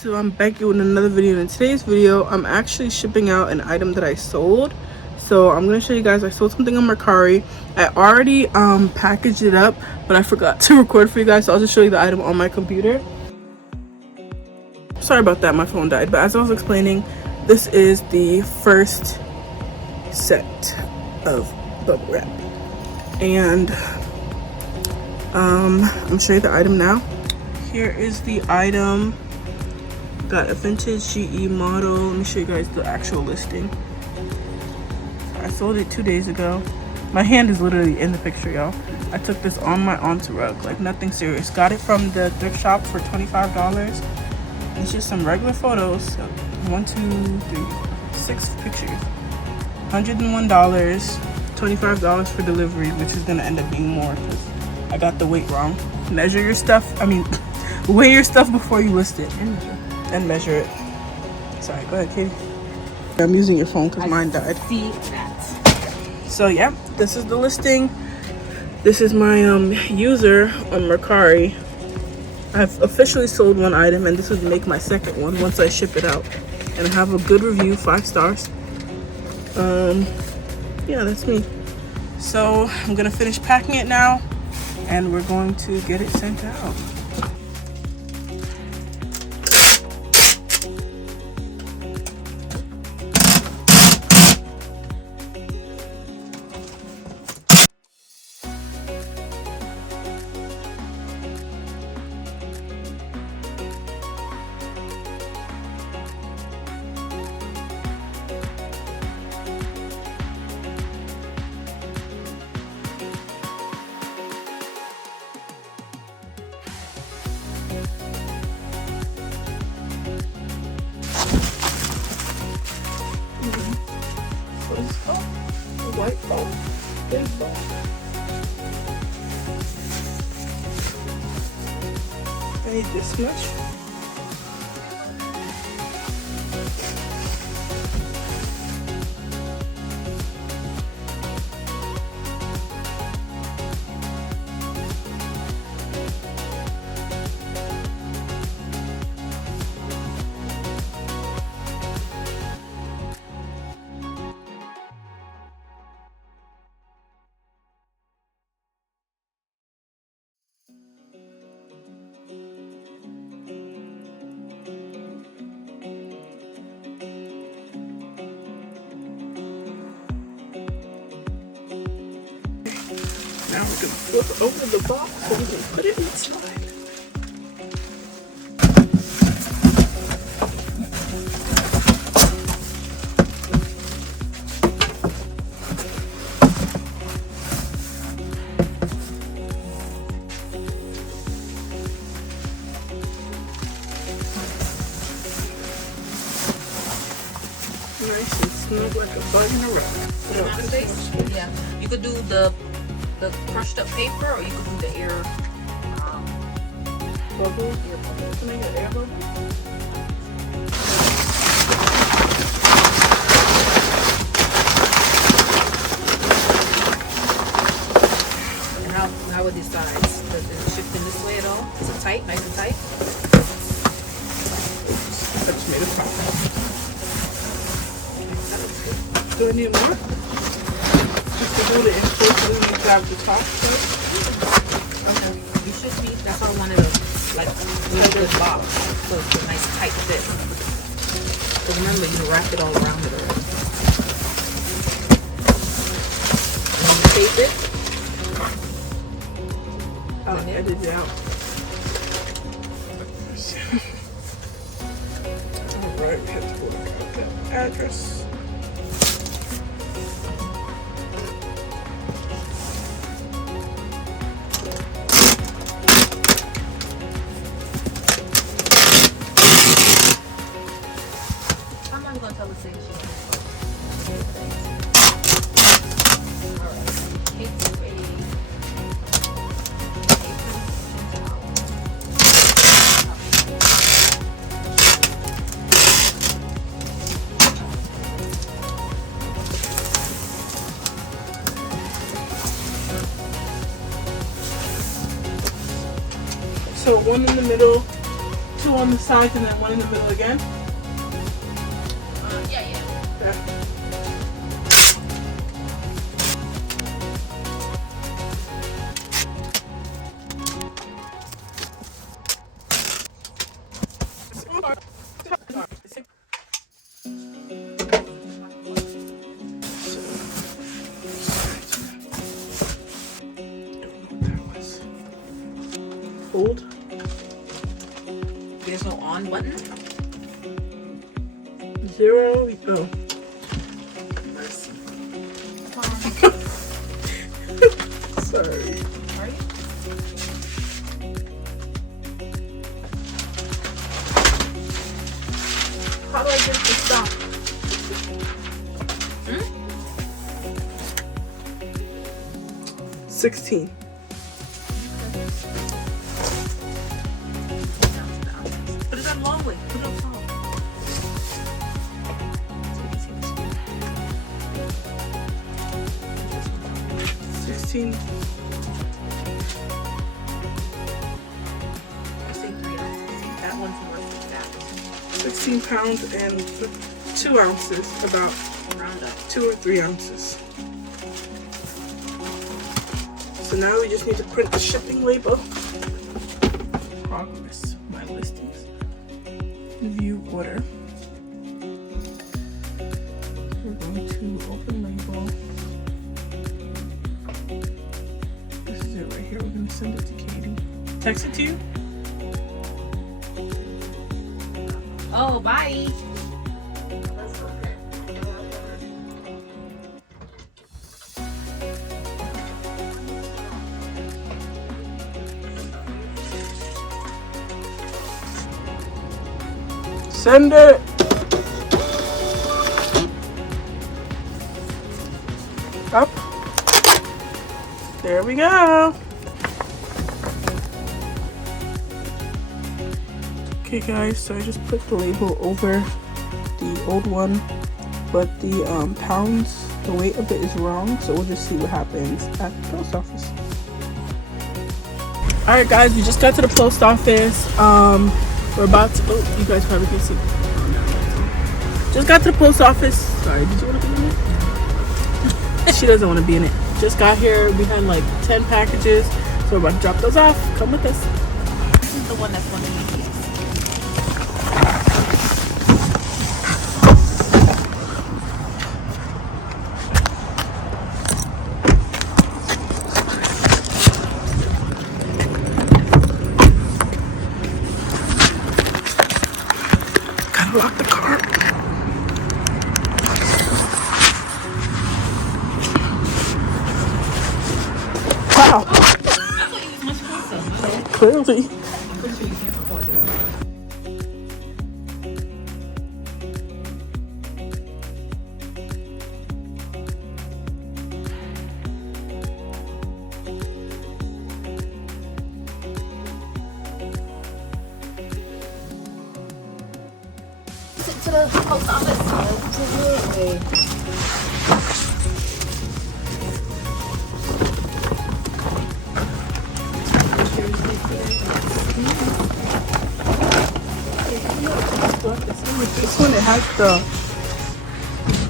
YouTube? I'm back with another video. In today's video, I'm actually shipping out an item that I sold. So I'm gonna show you guys. I sold something on Mercari. I already packaged it up, but I forgot to record for you guys, so I'll just show you the item on my computer. Sorry about that, my phone died. But as I was explaining, this is the first set of bubble wrap, and I'm gonna show you the item now. Here is the item. Got a vintage GE model. Let me show you guys the actual listing. I sold it 2 days ago. My hand is literally in the picture, y'all. I took this on my auntie rug, like nothing serious. Got it from the thrift shop for $25. It's just some regular photos. So 1, 2, 3, 6 pictures. $101, $25 for delivery, which is gonna end up being more because I got the weight wrong. Measure your stuff. Weigh your stuff before you list it and measure it. Sorry, go ahead, Katie. I'm using your phone because mine died. See that. So yeah, this is the listing. This is my user on Mercari. I've officially sold one item, and this would make my second one once I ship it out. And I have a good review, 5 stars. Yeah, that's me. So I'm gonna finish packing it now, and we're going to get it sent out. What is it called? A white ball. Big ball. I need this much. Now we can flip over the box so we can put it inside. Nice and snug like a bug in a rug. Yeah, you could do the crushed up paper, or you could do the air Bubble? Can I get air bubble? And how are these sides? Does it shift in this way at all? Is it tight, nice and tight? I just made a pop. Do I need more? Just to do the insert, so then we grab the top first. Okay. You should be. That's why I wanted a really good box. So it's a nice tight fit. Because remember, you wrapped it all around it already. And then you tape it. I'll edit it out. Alright, we have to work out the address. I'm going to tell the same shit. So one in the middle, 2 two on the sides and then one in the middle again? Yeah. Okay. Hold. There's no on button? 0. Oh. Mercy. Sorry. Right? How do I get it to stop? 16. Put it on long way. Put it on top. 16. I say 3 ounces. That one's more than that. 16 pounds and 2 ounces, about Round up. 2 or 3 ounces. So now we just need to print the shipping label. Progress, my listings. View order. We're going to open label. This is it right here. We're going to send it to Katie. Text it to you? Oh, bye. Send it! Up. There we go. Okay guys, so I just put the label over the old one, but the pounds, the weight of it is wrong, so we'll just see what happens at the post office. Alright guys, we just got to the post office. We're about to, oh, you guys probably can see. Just got to the post office. Sorry, did you want to be in it? She doesn't want to be in it. Just got here. We had like 10 packages. So we're about to drop those off. Come with us. This is the one that's one of the easiest. Gotta lock the car. Wow. Clearly. To the post office. Absolutely. This one, it has the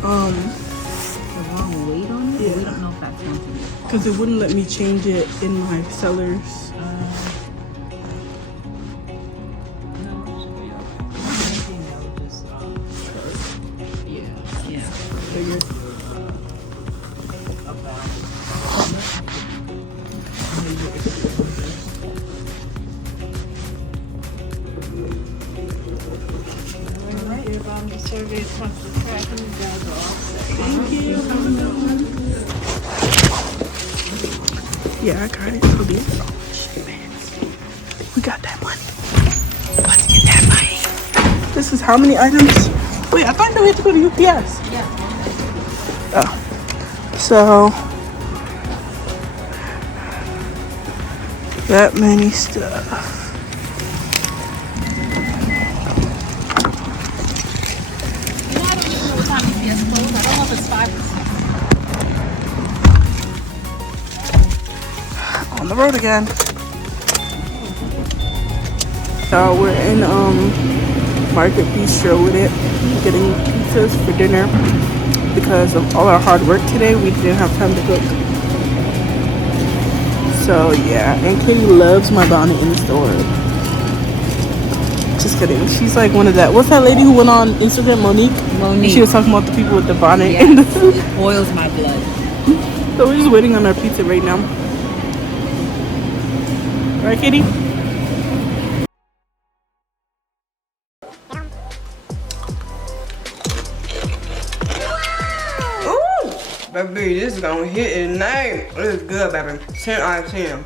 wrong weight on it? Yeah. We don't know if that's going to be. because it wouldn't let me change it in my sellers. Figured. The survey comes to track and the bells are all set. Thank you. Yeah, I got it. It'll be we got that money. Let's get that money. This is how many items? Wait, I thought we had to go to UPS. Yeah. Oh. So that many stuff. You know, I don't even know what time UPS closed. I don't know if it's 5 or 6. On the road again. So we're in Market Bistro with it, getting pizzas for dinner because of all our hard work today. We didn't have time to cook. So yeah, and Katie loves my bonnet in the store. Just kidding. She's like one of that. What's that lady who went on Instagram, Monique? Monique. She was talking about the people with the bonnet. Yes, it boils my blood. So we're just waiting on our pizza right now. Right, Katie? Ooh, baby, this is gonna hit at night. This is good, baby. 10 out of 10.